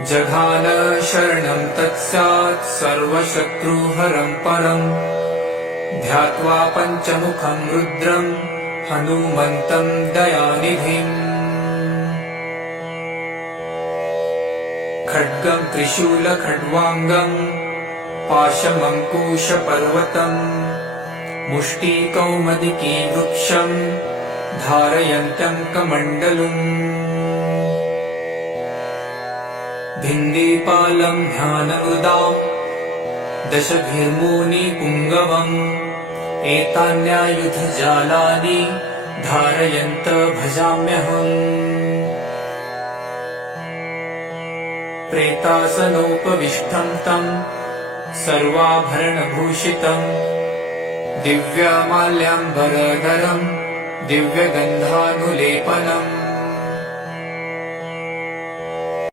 जघान शरणं तत्स्यात् सर्वशत्रुहरं परम् ध्यात्वा पञ्चमुखं रुद्रं हनुमन्तं दयानिधिम् खड्गं त्रिशूलखड्वाङ्गं पाशमङ्कुशपर्वतम् मुष्टिकौमदिकी वृक्षं धारयन्तं कमण्डलुम् भिन्दीपालं ध्यानमुदां दशभिर्मुनिपुङ्गवम् एतान्यायुधजालानि धारयन्त भजाम्यहम् प्रेतासनोपविष्टं तं सर्वाभरणभूषितं दिव्यमाल्याम्बरधरं दिव्यगन्धानुलेपनम्